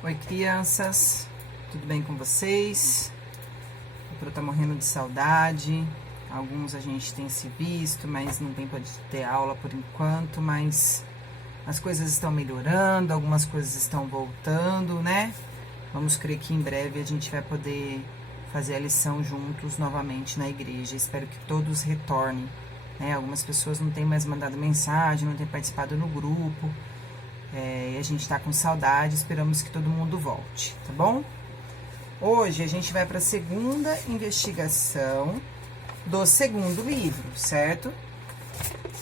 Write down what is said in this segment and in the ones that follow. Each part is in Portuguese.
Oi, crianças, tudo bem com vocês? O Pro tá morrendo de saudade. Alguns a gente tem se visto, mas não tem pode ter aula por enquanto, mas as coisas estão melhorando, algumas coisas estão voltando, né? Vamos crer que em breve a gente vai poder fazer a lição juntos novamente na igreja. Espero que todos retornem, né? Algumas pessoas não têm mais mandado mensagem, não têm participado no grupo. E a gente tá com saudade, esperamos que todo mundo volte, tá bom? Hoje a gente vai para a segunda investigação do segundo livro, certo?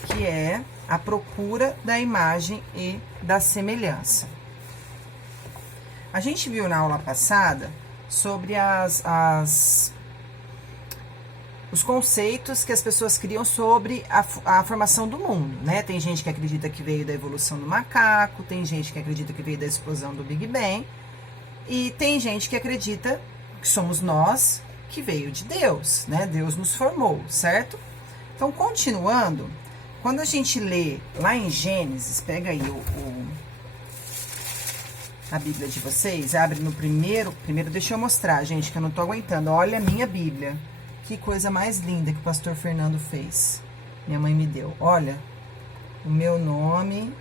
Que é a procura da imagem e da semelhança. A gente viu na aula passada sobre os conceitos que as pessoas criam sobre a formação do mundo, né? Tem gente que acredita que veio da evolução do macaco, tem gente que acredita que veio da explosão do Big Bang, e tem gente que acredita que somos nós, que veio de Deus, né? Deus nos formou, certo? Então, continuando, quando a gente lê lá em Gênesis, pega aí a Bíblia de vocês, abre no primeiro, deixa eu mostrar, gente, que eu não tô aguentando, olha a minha Bíblia. Que coisa mais linda que o pastor Fernando fez. Minha mãe me deu. Olha, o meu nome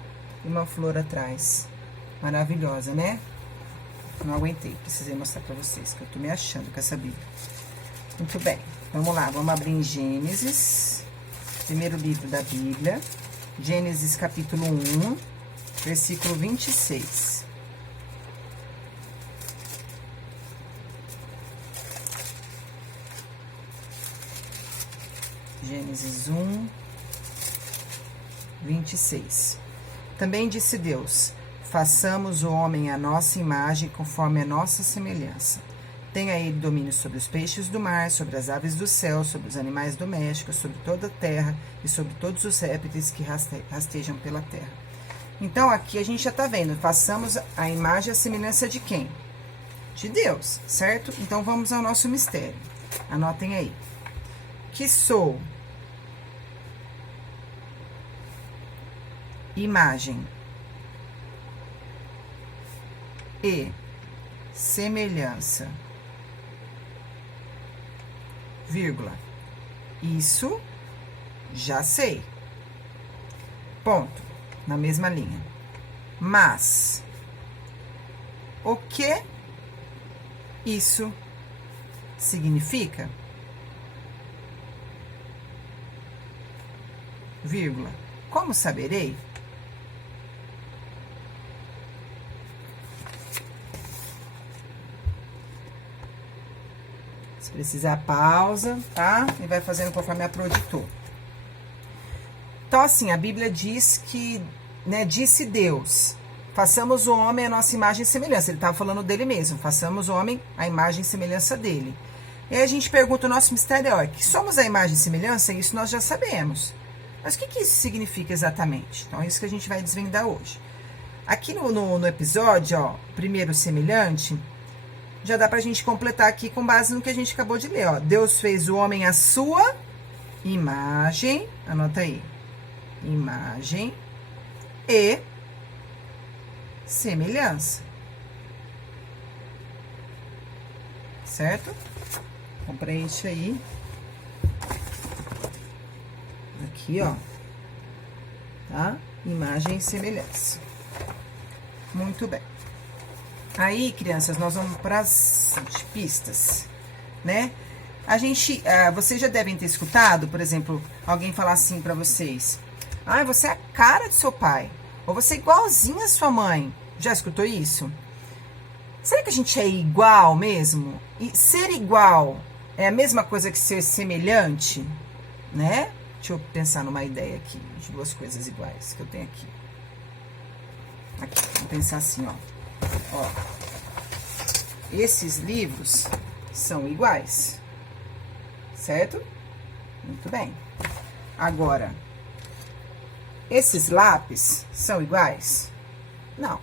e uma flor atrás. Maravilhosa, né? Não aguentei, precisei mostrar pra vocês, que eu tô me achando com essa Bíblia. Muito bem, vamos lá, vamos abrir em Gênesis, primeiro livro da Bíblia. Gênesis capítulo 1, versículo 26. Gênesis 1, 26. Também disse Deus: façamos o homem à nossa imagem, conforme a nossa semelhança. Tenha ele domínio sobre os peixes do mar, sobre as aves do céu, sobre os animais domésticos, sobre toda a terra e sobre todos os répteis que rastejam pela terra. Então, aqui a gente já está vendo, façamos a imagem e a semelhança de quem? De Deus, certo? Então, vamos ao nosso mistério. Anotem aí. Que sou imagem e semelhança, vírgula, isso já sei, ponto, na mesma linha. Mas o que isso significa? Vírgula, como saberei? Se precisar, pausa, tá? E vai fazendo conforme a Pro ditou. Então, assim, a Bíblia diz que, né, disse Deus, façamos o homem a nossa imagem e semelhança. Ele estava falando dele mesmo, façamos o homem a imagem e semelhança dele. E aí a gente pergunta, o nosso mistério é, que somos a imagem e semelhança, isso nós já sabemos. Mas o que isso significa exatamente? Então, é isso que a gente vai desvendar hoje. Aqui no episódio, ó, primeiro semelhante, já dá pra gente completar aqui com base no que a gente acabou de ler, ó. Deus fez o homem à sua imagem, anota aí, imagem e semelhança. Certo? Então, preenche aí. Aqui, ó, tá? Imagem e semelhança. Muito bem. Aí, crianças, nós vamos para as pistas, né? A gente, vocês já devem ter escutado, por exemplo, alguém falar assim para vocês: ah, você é a cara de seu pai, ou você é igualzinha a sua mãe. Já escutou isso? Será que a gente é igual mesmo? E ser igual é a mesma coisa que ser semelhante, né? Deixa eu pensar numa ideia aqui, de duas coisas iguais que eu tenho aqui. Aqui, vamos pensar assim, ó. Ó, esses livros são iguais, certo? Muito bem. Agora, esses lápis são iguais? Não,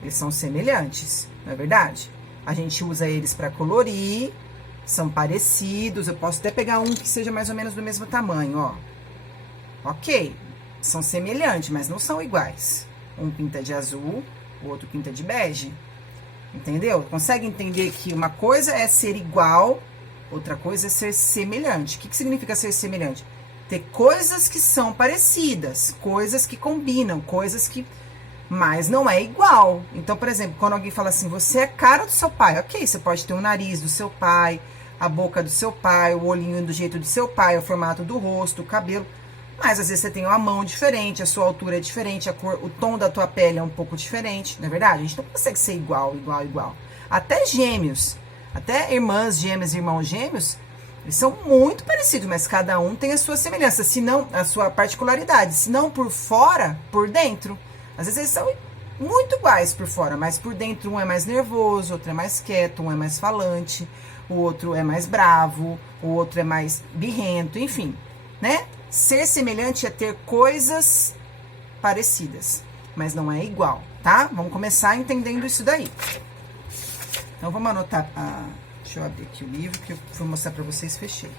eles são semelhantes, não é verdade? A gente usa eles para colorir, são parecidos. Eu posso até pegar um que seja mais ou menos do mesmo tamanho, ó. Ok, são semelhantes, mas não são iguais. Um pinta de azul, o outro pinta de bege. Entendeu? Consegue entender que uma coisa é ser igual, outra coisa é ser semelhante. O que significa ser semelhante? Ter coisas que são parecidas, coisas que combinam, coisas que... Mas não é igual. Então, por exemplo, quando alguém fala assim, você é a cara do seu pai. Ok, você pode ter o nariz do seu pai, a boca do seu pai, o olhinho do jeito do seu pai, o formato do rosto, o cabelo. Mas às vezes você tem uma mão diferente, a sua altura é diferente, a cor, o tom da tua pele é um pouco diferente, não é verdade? A gente não consegue ser igual. Até gêmeos, até irmãs gêmeas e irmãos gêmeos, eles são muito parecidos, mas cada um tem a sua semelhança, se não a sua particularidade, se não por fora, por dentro. Às vezes eles são muito iguais por fora, mas por dentro um é mais nervoso, outro é mais quieto, um é mais falante, o outro é mais bravo, o outro é mais birrento, enfim, né? Ser semelhante é ter coisas parecidas, mas não é igual, tá? Vamos começar entendendo isso daí. Então, vamos anotar. Deixa eu abrir aqui o livro que eu vou mostrar pra vocês, fechei.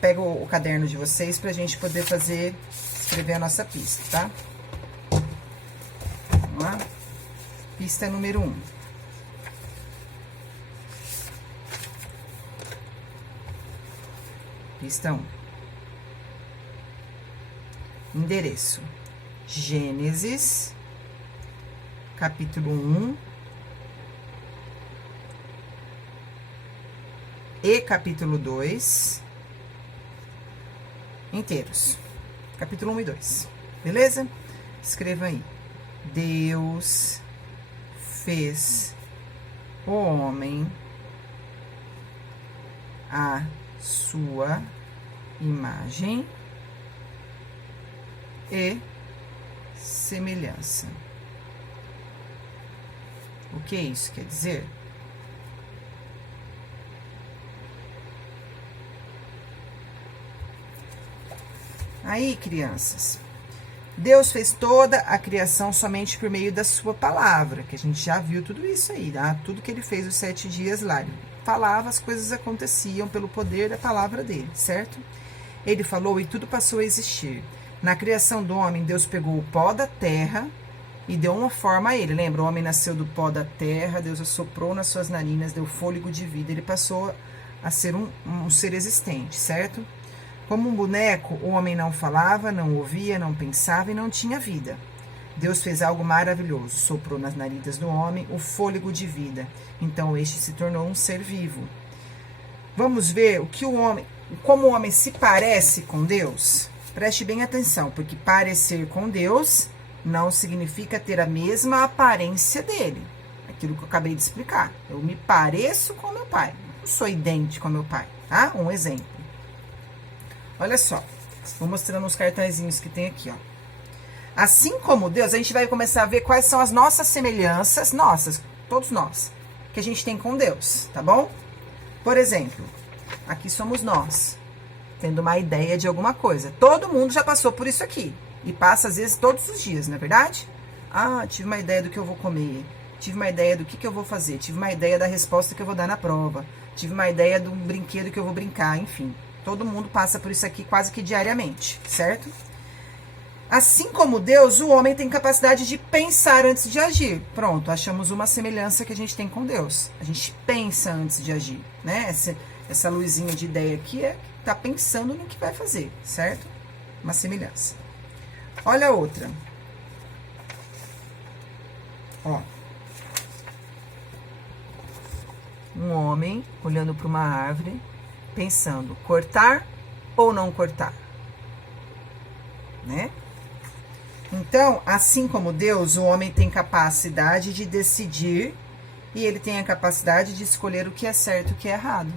Pega o caderno de vocês pra gente poder escrever a nossa pista, tá? Vamos lá? Pista número 1. Pista 1. Endereço: Gênesis, capítulo 1 e capítulo 2, inteiros. Capítulo 1 e 2. Beleza? Escreva aí. Deus fez o homem à sua imagem e semelhança. O que isso quer dizer? Aí, crianças, Deus fez toda a criação somente por meio da sua palavra, que a gente já viu tudo isso aí, tá? Tudo que ele fez os 7 dias lá, ele falava, as coisas aconteciam pelo poder da palavra dele, certo? Ele falou e tudo passou a existir. Na criação do homem, Deus pegou o pó da terra e deu uma forma a ele. Lembra? O homem nasceu do pó da terra, Deus assoprou nas suas narinas, deu fôlego de vida. Ele passou a ser um ser existente, certo? Como um boneco, o homem não falava, não ouvia, não pensava e não tinha vida. Deus fez algo maravilhoso, soprou nas narinas do homem o fôlego de vida. Então este se tornou um ser vivo. Vamos ver como o homem se parece com Deus? Preste bem atenção, porque parecer com Deus não significa ter a mesma aparência dele. Aquilo que eu acabei de explicar. Eu me pareço com meu pai, não sou idêntico ao meu pai, tá? Um exemplo. Olha só, vou mostrando os cartazinhos que tem aqui, ó. Assim como Deus, a gente vai começar a ver quais são as nossas semelhanças, todos nós, que a gente tem com Deus, tá bom? Por exemplo, aqui somos nós, tendo uma ideia de alguma coisa. Todo mundo já passou por isso aqui, e passa às vezes todos os dias, não é verdade? Ah, tive uma ideia do que eu vou comer, tive uma ideia do que eu vou fazer, tive uma ideia da resposta que eu vou dar na prova, tive uma ideia do brinquedo que eu vou brincar, enfim. Todo mundo passa por isso aqui quase que diariamente, certo? Assim como Deus, o homem tem capacidade de pensar antes de agir. Pronto, achamos uma semelhança que a gente tem com Deus. A gente pensa antes de agir, né? Essa luzinha de ideia aqui tá pensando no que vai fazer, certo? Uma semelhança. Olha a outra. Ó. Um homem olhando para uma árvore, pensando, cortar ou não cortar, né? Então, assim como Deus, o homem tem capacidade de decidir e ele tem a capacidade de escolher o que é certo e o que é errado.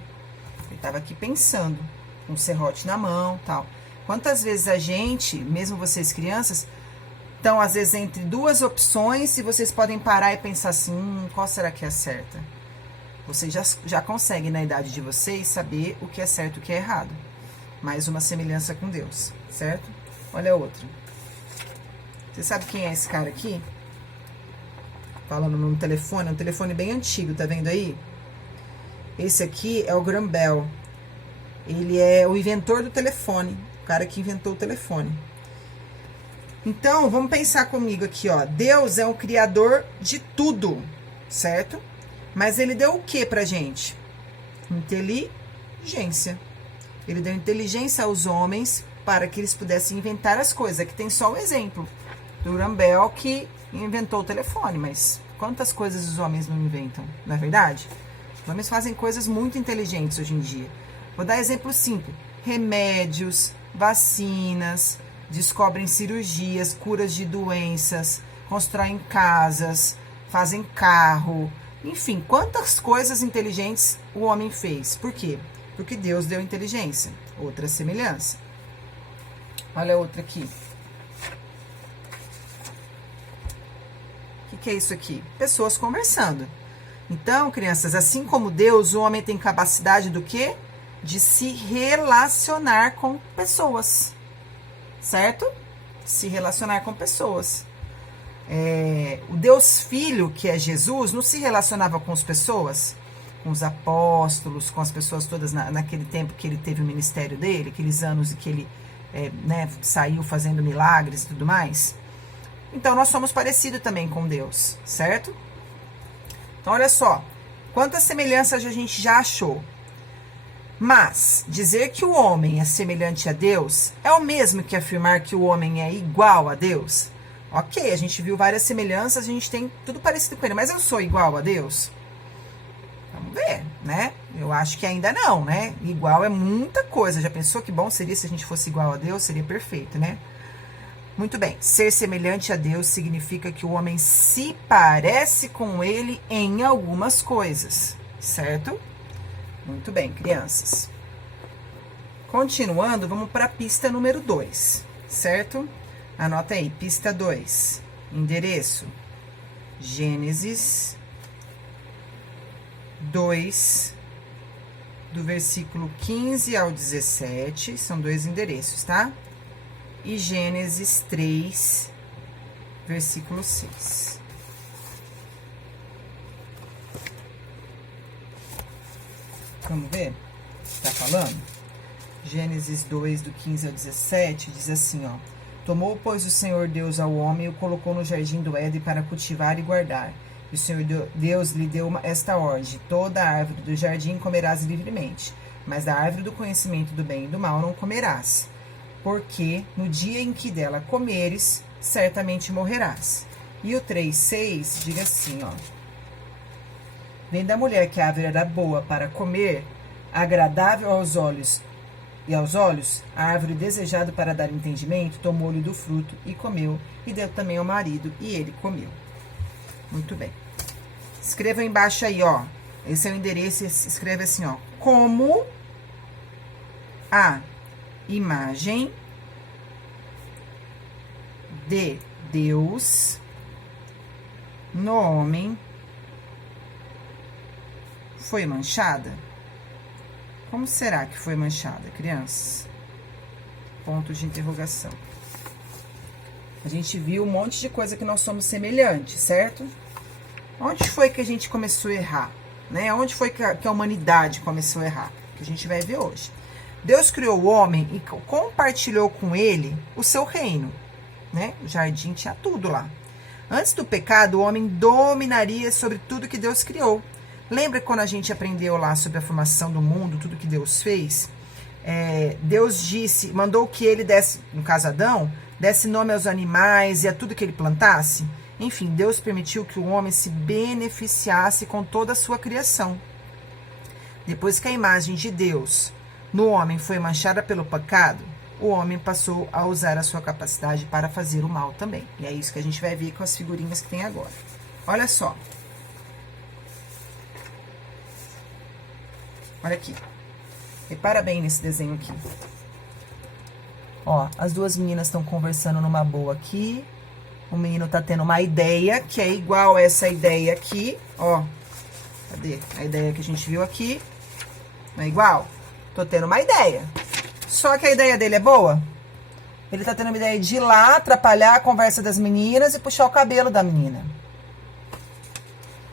Ele estava aqui pensando, com um serrote na mão, tal. Quantas vezes a gente, mesmo vocês crianças, estão às vezes entre duas opções e vocês podem parar e pensar assim, qual será que é a certa? Vocês já conseguem, na idade de vocês, saber o que é certo e o que é errado. Mais uma semelhança com Deus, certo? Olha a outra. Você sabe quem é esse cara aqui? Falando num telefone, um telefone bem antigo, tá vendo aí? Esse aqui é o Graham Bell. Ele é o inventor do telefone, o cara que inventou o telefone. Então, vamos pensar comigo aqui, ó. Deus é o criador de tudo, certo? Mas ele deu o que pra gente? Inteligência. Ele deu inteligência aos homens para que eles pudessem inventar as coisas. Aqui tem só o exemplo do Graham Bell que inventou o telefone, mas quantas coisas os homens não inventam, não é verdade? Os homens fazem coisas muito inteligentes hoje em dia. Vou dar exemplo simples. Remédios, vacinas, descobrem cirurgias, curas de doenças, constroem casas, fazem carro. Enfim, quantas coisas inteligentes o homem fez. Por quê? Porque Deus deu inteligência. Outra semelhança. Olha outra aqui. O que é isso aqui? Pessoas conversando. Então, crianças, assim como Deus, o homem tem capacidade do quê? De se relacionar com pessoas. Certo? Se relacionar com pessoas. O Deus Filho, que é Jesus, não se relacionava com as pessoas? Com os apóstolos, com as pessoas todas naquele tempo que ele teve o ministério dele, aqueles anos em que ele saiu fazendo milagres e tudo mais. Então, nós somos parecidos também com Deus, certo? Então, olha só, quantas semelhanças a gente já achou. Mas, dizer que o homem é semelhante a Deus é o mesmo que afirmar que o homem é igual a Deus? Ok, a gente viu várias semelhanças, a gente tem tudo parecido com ele, mas eu sou igual a Deus? Vamos ver, né? Eu acho que ainda não, né? Igual é muita coisa. Já pensou que bom seria se a gente fosse igual a Deus? Seria perfeito, né? Muito bem. Ser semelhante a Deus significa que o homem se parece com ele em algumas coisas, certo? Muito bem, crianças. Continuando, vamos para a pista número 2, certo? Anota aí, pista 2. Endereço. Gênesis 2, do versículo 15 ao 17, são 2 endereços, tá? E Gênesis 3, versículo 6. Vamos ver o que tá falando? Gênesis 2, do 15 ao 17, diz assim, ó. Tomou, pois, o Senhor Deus ao homem e o colocou no jardim do Éden para cultivar e guardar. E o Senhor Deus lhe deu esta ordem: toda árvore do jardim comerás livremente, mas da árvore do conhecimento do bem e do mal não comerás, porque no dia em que dela comeres, certamente morrerás. E o 3:6 diz assim, ó. Vem da mulher que a árvore era boa para comer, agradável aos olhos, a árvore desejada para dar entendimento, tomou-lhe do fruto e comeu, e deu também ao marido, e ele comeu. Muito bem. Escreva embaixo aí, ó. Esse é o endereço, escreve assim, ó. Como a imagem de Deus no homem foi manchada? Como será que foi manchada, crianças? Ponto de interrogação. A gente viu um monte de coisa que nós somos semelhantes, certo? Onde foi que a gente começou a errar? Né? Onde foi que a humanidade começou a errar? Que a gente vai ver hoje. Deus criou o homem e compartilhou com ele o seu reino. Né? O jardim tinha tudo lá. Antes do pecado, o homem dominaria sobre tudo que Deus criou. Lembra quando a gente aprendeu lá sobre a formação do mundo, tudo que Deus fez? Deus mandou que ele desse, no caso Adão, desse nome aos animais e a tudo que ele plantasse. Enfim, Deus permitiu que o homem se beneficiasse com toda a sua criação. Depois que a imagem de Deus no homem foi manchada pelo pecado, o homem passou a usar a sua capacidade para fazer o mal também. E é isso que a gente vai ver com as figurinhas que tem agora. Olha só. Olha aqui. Repara bem nesse desenho aqui. Ó, as duas meninas estão conversando numa boa aqui. O menino tá tendo uma ideia que é igual a essa ideia aqui. Ó, cadê? A ideia que a gente viu aqui. Não é igual? Tô tendo uma ideia. Só que a ideia dele é boa. Ele tá tendo uma ideia de ir lá, atrapalhar a conversa das meninas e puxar o cabelo da menina.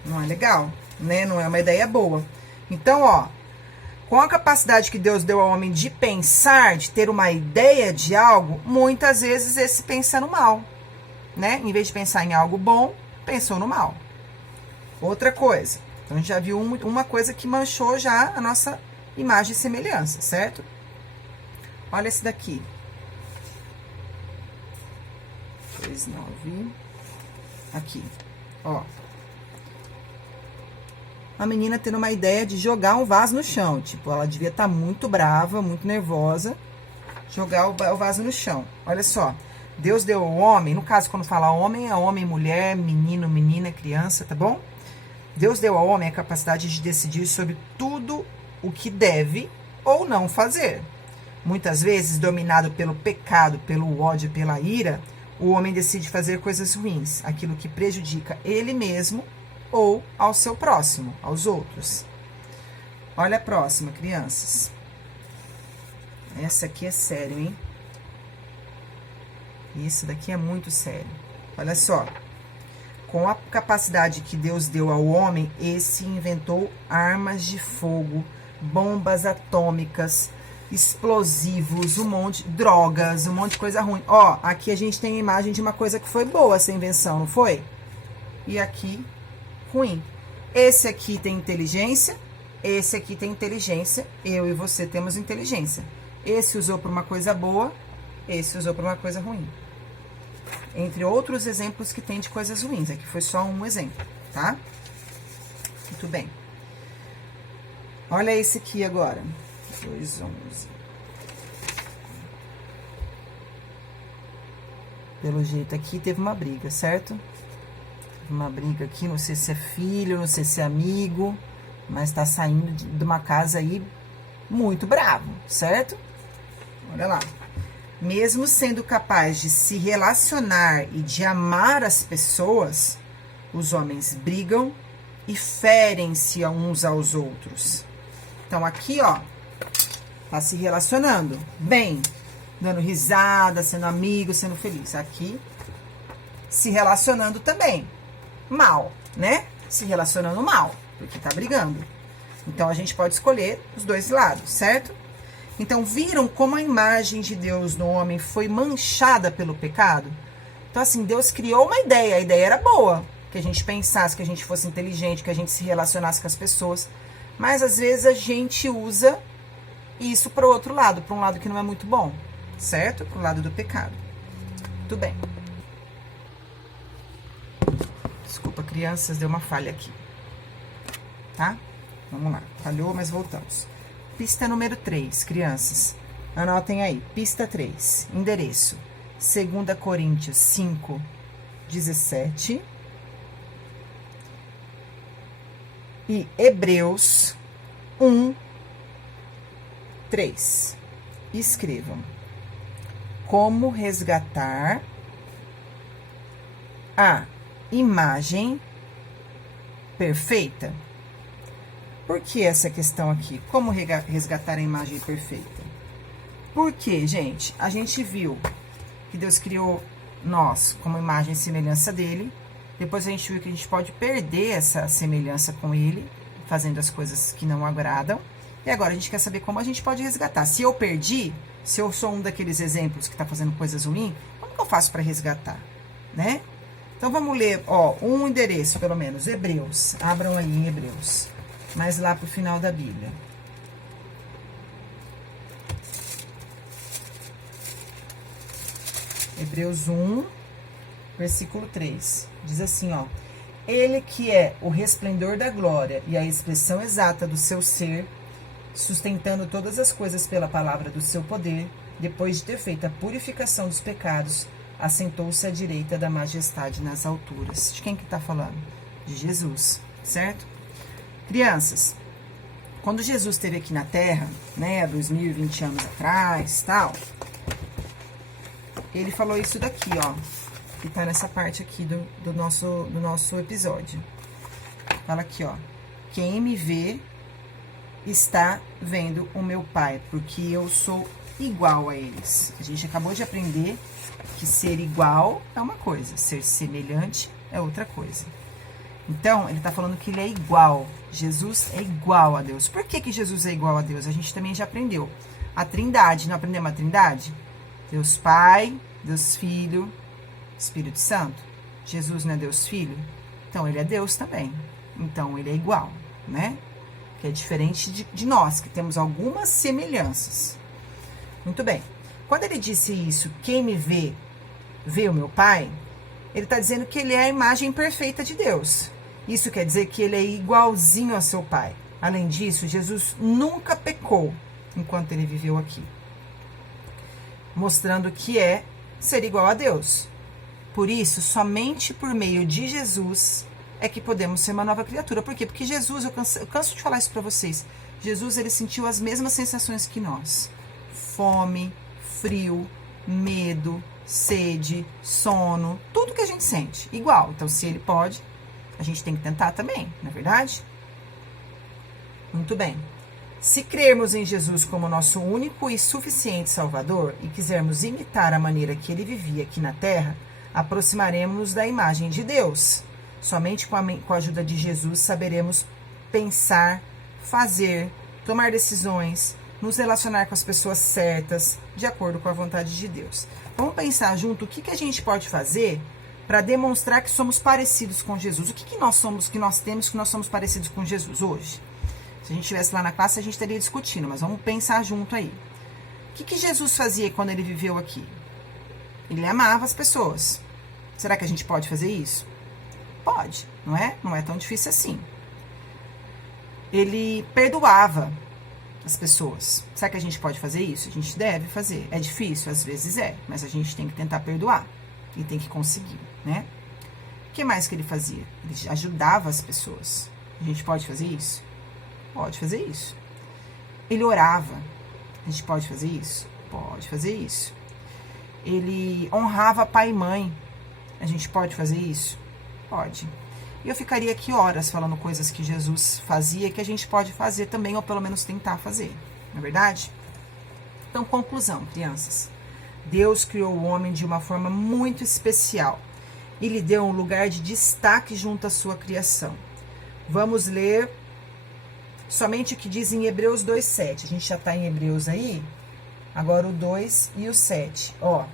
Não é legal, né? Não é uma ideia boa. Então, ó. Com a capacidade que Deus deu ao homem de pensar, de ter uma ideia de algo, muitas vezes esse pensa no mal, né? Em vez de pensar em algo bom, pensou no mal. Outra coisa, então a gente já viu uma coisa que manchou já a nossa imagem e semelhança, certo? Olha esse daqui. 2,9. Aqui, ó. A menina tendo uma ideia de jogar um vaso no chão. Tipo, ela devia estar muito brava, muito nervosa. Jogar o vaso no chão. Olha só. Deus deu ao homem, no caso, quando fala homem, é homem, mulher, menino, menina, criança, tá bom? Deus deu ao homem a capacidade de decidir sobre tudo o que deve ou não fazer. Muitas vezes, dominado pelo pecado, pelo ódio, pela ira, o homem decide fazer coisas ruins, aquilo que prejudica ele mesmo ou ao seu próximo, aos outros. Olha a próxima, crianças. Essa aqui é sério, hein? Isso daqui é muito sério. Olha só. Com a capacidade que Deus deu ao homem, esse inventou armas de fogo, bombas atômicas, explosivos, drogas, um monte de coisa ruim. Ó, aqui a gente tem a imagem de uma coisa que foi boa essa invenção, não foi? E aqui, ruim. Esse aqui tem inteligência, esse aqui tem inteligência, eu e você temos inteligência. Esse usou para uma coisa boa, esse usou para uma coisa ruim. Entre outros exemplos que tem de coisas ruins. Aqui foi só um exemplo, tá? Muito bem. Olha esse aqui agora. 2,11. Pelo jeito aqui teve uma briga, certo? Teve uma briga aqui, não sei se é filho, não sei se é amigo, mas tá saindo de uma casa aí muito bravo, certo? Olha lá. Mesmo sendo capaz de se relacionar e de amar as pessoas, os homens brigam e ferem-se uns aos outros. Então, aqui, ó, tá se relacionando bem, dando risada, sendo amigo, sendo feliz. Aqui, se relacionando também mal, né? Se relacionando mal, porque tá brigando. Então, a gente pode escolher os dois lados, certo? Então, viram como a imagem de Deus no homem foi manchada pelo pecado? Então, assim, Deus criou uma ideia. A ideia era boa. Que a gente pensasse, que a gente fosse inteligente, que a gente se relacionasse com as pessoas. Mas, às vezes, a gente usa isso para o outro lado. Para um lado que não é muito bom. Certo? Para o lado do pecado. Muito bem. Desculpa, crianças, deu uma falha aqui. Tá? Vamos lá. Falhou, mas voltamos. Pista número 3, crianças. Anotem aí. Pista 3. Endereço. 2 Coríntios 5, 17. E Hebreus 1, 3. Escrevam. Como resgatar a imagem perfeita? Por que essa questão aqui? Como resgatar a imagem perfeita? Porque, gente, a gente viu que Deus criou nós como imagem e semelhança dele. Depois a gente viu que a gente pode perder essa semelhança com ele, fazendo as coisas que não agradam. E agora a gente quer saber como a gente pode resgatar. Se eu perdi, se eu sou um daqueles exemplos que está fazendo coisas ruins, como que eu faço para resgatar, né? Então vamos ler, ó, um endereço pelo menos, Hebreus. Abram aí em Hebreus. Mas lá pro final da Bíblia. Hebreus 1, versículo 3. Diz assim, ó. Ele que é o resplendor da glória e a expressão exata do seu ser, sustentando todas as coisas pela palavra do seu poder, depois de ter feito a purificação dos pecados, assentou-se à direita da majestade nas alturas. De quem que tá falando? De Jesus, certo? Crianças, quando Jesus esteve aqui na Terra, né, 2020 anos atrás, tal, ele falou isso daqui, ó, que tá nessa parte aqui do nosso episódio. Fala aqui, ó, quem me vê está vendo o meu Pai, porque eu sou igual a eles. A gente acabou de aprender que ser igual é uma coisa, ser semelhante é outra coisa. Então, ele está falando que ele é igual. Jesus é igual a Deus. Por que Jesus é igual a Deus? A gente também já aprendeu. A Trindade, não aprendemos a Trindade? Deus Pai, Deus Filho, Espírito Santo. Jesus não é Deus Filho? Então, ele é Deus também. Então, ele é igual, né? Que é diferente de nós, que temos algumas semelhanças. Muito bem. Quando ele disse isso, quem me vê, vê o meu Pai, ele está dizendo que ele é a imagem perfeita de Deus. Isso quer dizer que ele é igualzinho ao seu Pai. Além disso, Jesus nunca pecou enquanto ele viveu aqui, mostrando que é ser igual a Deus. Por isso, somente por meio de Jesus é que podemos ser uma nova criatura. Por quê? Porque Jesus, eu canso de falar isso para vocês, Jesus, ele sentiu as mesmas sensações que nós. Fome, frio, medo, sede, sono, tudo que a gente sente, igual. Então, se ele pode, a gente tem que tentar também, não é verdade? Muito bem. Se crermos em Jesus como nosso único e suficiente Salvador e quisermos imitar a maneira que ele vivia aqui na Terra, aproximaremos-nos da imagem de Deus. Somente com a ajuda de Jesus saberemos pensar, fazer, tomar decisões, nos relacionar com as pessoas certas, de acordo com a vontade de Deus. Vamos pensar junto o que a gente pode fazer para demonstrar que somos parecidos com Jesus. O que nós somos, que nós temos, que nós somos parecidos com Jesus hoje? Se a gente estivesse lá na classe, a gente estaria discutindo, mas vamos pensar junto aí. O que Jesus fazia quando ele viveu aqui? Ele amava as pessoas. Será que a gente pode fazer isso? Pode, não é? Não é tão difícil assim. Ele perdoava as pessoas. Será que a gente pode fazer isso? A gente deve fazer. É difícil? Às vezes é, mas a gente tem que tentar perdoar. E tem que conseguir, né? O que mais que ele fazia? Ele ajudava as pessoas. A gente pode fazer isso? Pode fazer isso. Ele orava. A gente pode fazer isso? Pode fazer isso. Ele honrava pai e mãe. A gente pode fazer isso? Pode. E eu ficaria aqui horas falando coisas que Jesus fazia que a gente pode fazer também, ou pelo menos tentar fazer. Não é verdade? Então, conclusão, crianças. Deus criou o homem de uma forma muito especial e lhe deu um lugar de destaque junto à sua criação. Vamos ler somente o que diz em Hebreus 2:7. A gente já está em Hebreus aí. Agora o 2 e o 7. Ó.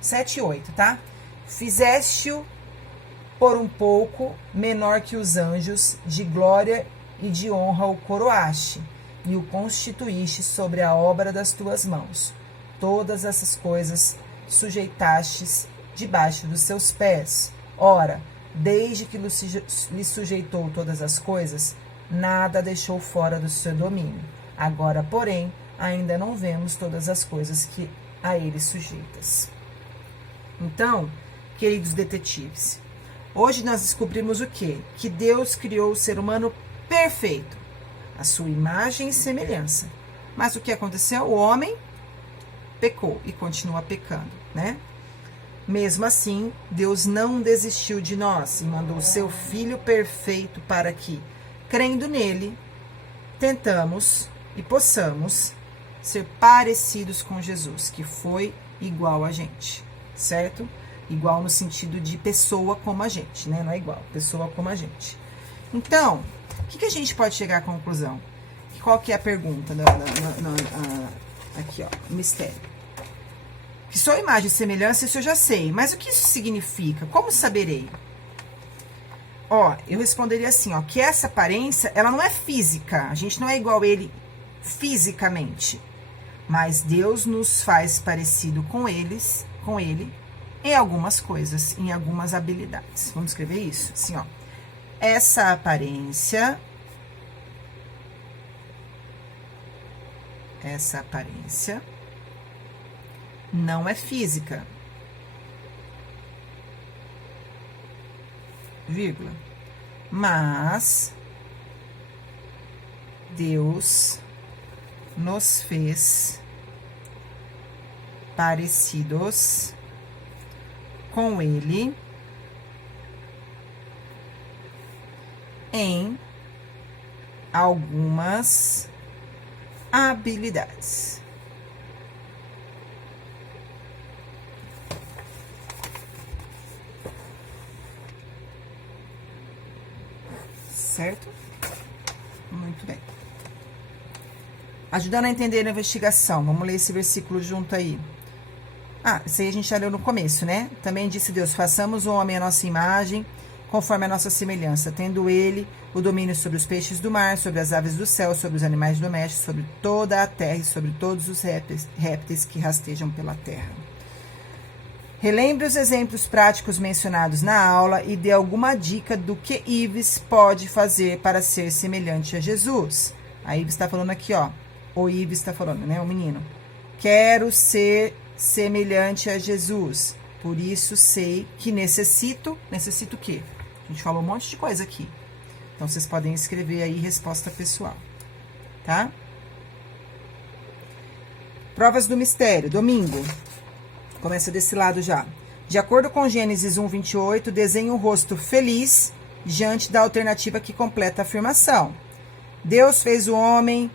7 e 8, tá? Fizeste-o por um pouco menor que os anjos, de glória e de honra o coroaste, e o constituíste sobre a obra das tuas mãos. Todas essas coisas sujeitastes debaixo dos seus pés. Ora, desde que lhe sujeitou todas as coisas, nada deixou fora do seu domínio. Agora, porém, ainda não vemos todas as coisas que a ele sujeitas. Então, queridos detetives, hoje nós descobrimos o quê? Que Deus criou o ser humano perfeito, a sua imagem e semelhança. Mas o que aconteceu? O homem pecou e continua pecando, né? Mesmo assim, Deus não desistiu de nós e mandou o seu Filho perfeito para que, crendo nele, tentamos e possamos ser parecidos com Jesus, que foi igual a gente, certo? Igual no sentido de pessoa como a gente, né? Não é igual, pessoa como a gente. Então, o que a gente pode chegar à conclusão? Qual que é a pergunta? Aqui, ó, o mistério. Que sou imagem e semelhança, isso eu já sei. Mas o que isso significa? Como saberei? Ó, eu responderia assim, ó, que essa aparência, ela não é física. A gente não é igual a ele fisicamente. Mas Deus nos faz parecido com ele, em algumas coisas, em algumas habilidades. Vamos escrever isso? Assim, ó. Essa aparência não é física, vírgula, mas Deus nos fez parecidos com ele em algumas habilidades. certo? Muito bem. Ajudando a entender a investigação. Vamos ler esse versículo junto aí. Isso aí a gente já leu no começo, né? Também disse Deus, façamos o homem à nossa imagem, conforme a nossa semelhança, tendo ele o domínio sobre os peixes do mar, sobre as aves do céu, sobre os animais domésticos, sobre toda a terra e sobre todos os répteis que rastejam pela terra. Relembre os exemplos práticos mencionados na aula e dê alguma dica do que Ives pode fazer para ser semelhante a Jesus. A Ives está falando aqui, ó. O Ives está falando, né? O menino. Quero ser semelhante a Jesus. Por isso sei que necessito o quê? A gente falou um monte de coisa aqui. Então, vocês podem escrever aí resposta pessoal. Tá? Provas do mistério. Domingo. Começa desse lado já. De acordo com Gênesis 1:28, desenhe um rosto feliz diante da alternativa que completa a afirmação. Deus fez o homem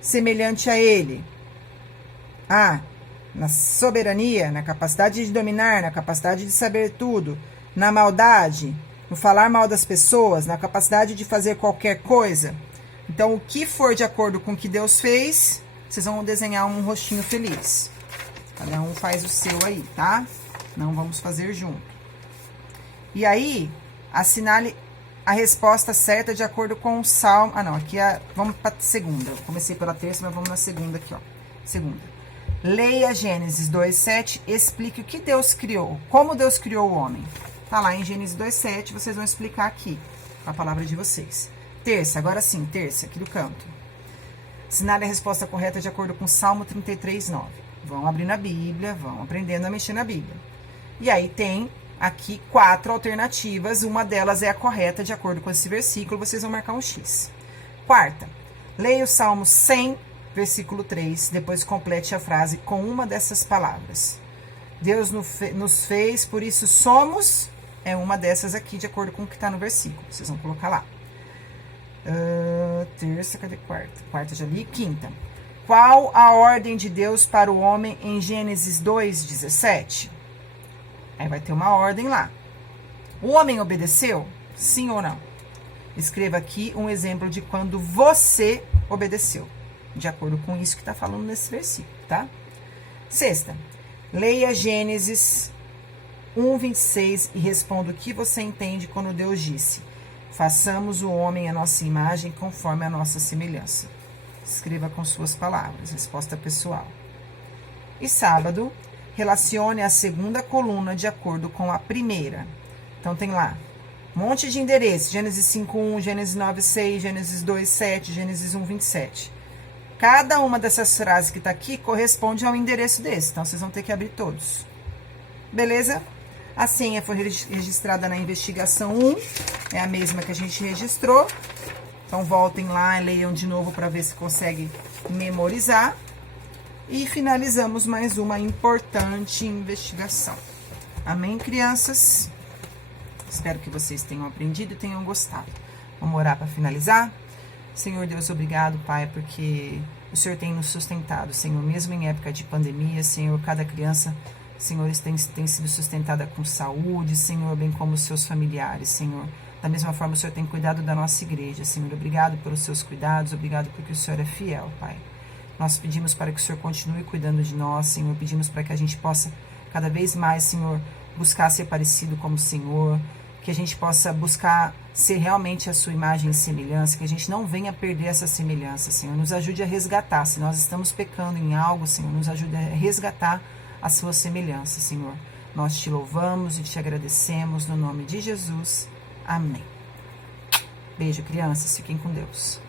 semelhante a ele. Na soberania, na capacidade de dominar, na capacidade de saber tudo, na maldade, no falar mal das pessoas, na capacidade de fazer qualquer coisa. Então, o que for de acordo com o que Deus fez, vocês vão desenhar um rostinho feliz. Cada um faz o seu aí, tá? Não vamos fazer junto. E aí, assinale a resposta certa de acordo com o Salmo. Vamos para a segunda. Eu comecei pela terça, mas vamos na segunda aqui, ó. Segunda. Leia Gênesis 2:7, explique o que Deus criou, como Deus criou o homem. Tá lá em Gênesis 2:7, vocês vão explicar aqui, com a palavra de vocês. Terça, agora sim, terça, aqui do canto. Assinale a resposta correta de acordo com Salmo 33:9. Vão abrindo a Bíblia, vão aprendendo a mexer na Bíblia. E aí tem aqui 4 alternativas, uma delas é a correta de acordo com esse versículo, vocês vão marcar um X. Quarta, leia o Salmo 100, versículo 3, depois complete a frase com uma dessas palavras. Deus nos fez, por isso somos, é uma dessas aqui, de acordo com o que está no versículo. Vocês vão colocar lá. Terça, cadê quarta? Quarta já li. Quinta. Qual a ordem de Deus para o homem em Gênesis 2:17? Aí vai ter uma ordem lá. O homem obedeceu? Sim ou não? Escreva aqui um exemplo de quando você obedeceu. De acordo com isso que está falando nesse versículo, tá? Sexta. Leia Gênesis 1:26 e responda o que você entende quando Deus disse: façamos o homem à nossa imagem conforme a nossa semelhança. Escreva com suas palavras, resposta pessoal. E sábado, relacione a segunda coluna de acordo com a primeira. Então, tem lá um monte de endereços. Gênesis 5:1, Gênesis 9:6, Gênesis 2:7, Gênesis 1:27. Cada uma dessas frases que tá aqui corresponde a um endereço desse. Então, vocês vão ter que abrir todos. Beleza? A senha foi registrada na investigação 1. É a mesma que a gente registrou. Então, voltem lá e leiam de novo para ver se consegue memorizar. E finalizamos mais uma importante investigação. Amém, crianças? Espero que vocês tenham aprendido e tenham gostado. Vamos orar para finalizar? Senhor Deus, obrigado, Pai, porque o Senhor tem nos sustentado, Senhor, mesmo em época de pandemia, Senhor, cada criança, Senhor, tem sido sustentada com saúde, Senhor, bem como os seus familiares, Senhor. Da mesma forma, o Senhor tem cuidado da nossa igreja, Senhor. Obrigado pelos seus cuidados, obrigado porque o Senhor é fiel, Pai. Nós pedimos para que o Senhor continue cuidando de nós, Senhor. Pedimos para que a gente possa, cada vez mais, Senhor, buscar ser parecido como o Senhor. Que a gente possa buscar ser realmente a sua imagem e semelhança. Que a gente não venha perder essa semelhança, Senhor. Nos ajude a resgatar. Se nós estamos pecando em algo, Senhor, nos ajude a resgatar a sua semelhança, Senhor. Nós te louvamos e te agradecemos no nome de Jesus. Amém. Beijo, crianças. Fiquem com Deus.